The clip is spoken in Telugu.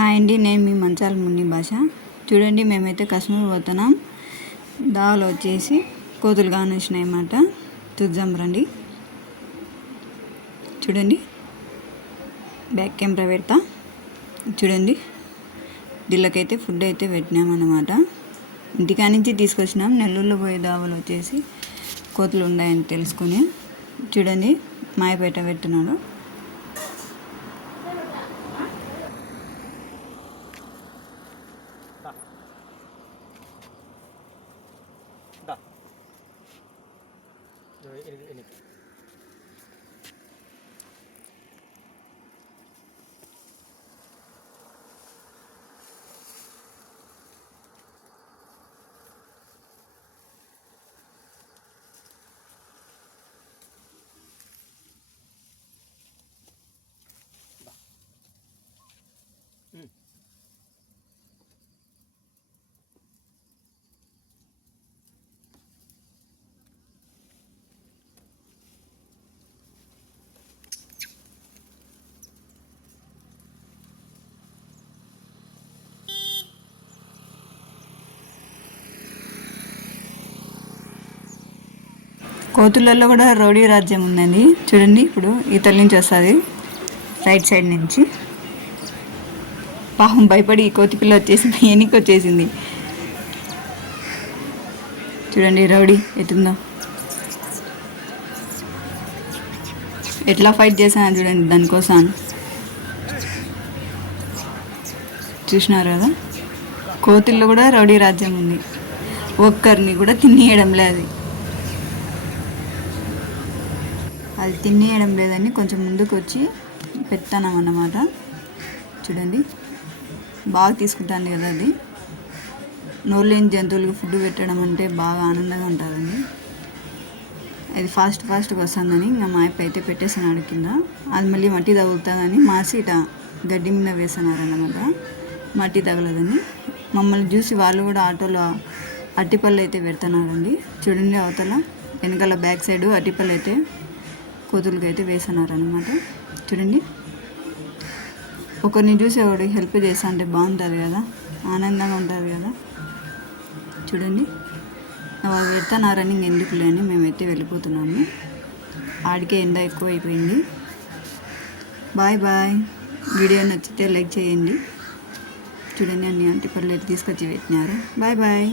హాయ్ అండి, నేను మీ మంచాల మున్ని భాష. చూడండి, మేమైతే కశ్మీర్ పోతున్నాం. దావలో వచ్చేసి కోతులు కానిచ్చినాయి అన్నమాట. చూద్దాం రండి. చూడండి, బ్యాక్ కెమెరా పెడతా. చూడండి, వీళ్ళకైతే ఫుడ్ అయితే పెట్టినామన్నమాట. ఇంటికా నుంచి తీసుకొచ్చినాం. నెల్లూరులో పోయే దావలో వచ్చేసి కోతులు ఉన్నాయని తెలుసుకుని. చూడండి, మాయపేట పెట్టున్నాడు. కోతులలో కూడా రౌడీ రాజ్యం ఉందండి. చూడండి, ఇప్పుడు ఇతల నుంచి వస్తుంది, రైట్ సైడ్ నుంచి. పాపం భయపడి ఈ కోతి పిల్ల వచ్చేసింది, ఎనికి వచ్చేసింది. చూడండి, రౌడీ ఎటుందో, ఎట్లా ఫైట్ చేశాను చూడండి దానికోసం. చూసినారు కదా, కోతుల్లో కూడా రౌడీ రాజ్యం ఉంది. ఒక్కరిని కూడా తినేయడం లేదు. అది తినేయడం లేదని కొంచెం ముందుకు వచ్చి పెడతానమన్నమాట. చూడండి, బాగా తీసుకుంటాను కదా. అది నోరు లేని జంతువులకు ఫుడ్ పెట్టడం అంటే బాగా ఆనందంగా ఉంటుందండి. అది ఫాస్ట్గా వస్తుందని ఇంకా మా అప్ప అయితే పెట్టేసినాడు కింద. అది మళ్ళీ మట్టి తగులుతుందని మాసి ఇట గడ్డి మీద వేసినారన్నమాట, మట్టి తగలదని. మమ్మల్ని చూసి వాళ్ళు కూడా ఆటోలో అట్టిపళ్ళు అయితే పెడుతున్నారండి. చూడండి, అవతల వెనకాల బ్యాక్ సైడ్ అట్టిపళ్ళు అయితే కోతులకి అయితే వేసినారనమాట. చూడండి, ఒకరిని చూసి ఒకరికి హెల్ప్ చేస్తా అంటే బాగుంటుంది కదా, ఆనందంగా ఉంటుంది కదా. చూడండి, వాళ్ళు పెడతానారని ఎందుకు లేని మేమైతే వెళ్ళిపోతున్నాము. ఆడికే ఎండ ఎక్కువ అయిపోయింది. Bye bye. వీడియో నచ్చితే లైక్ చేయండి. చూడండి, అన్ని అంటిపళ్ళు తీసుకొచ్చి పెట్టినారు. Bye bye.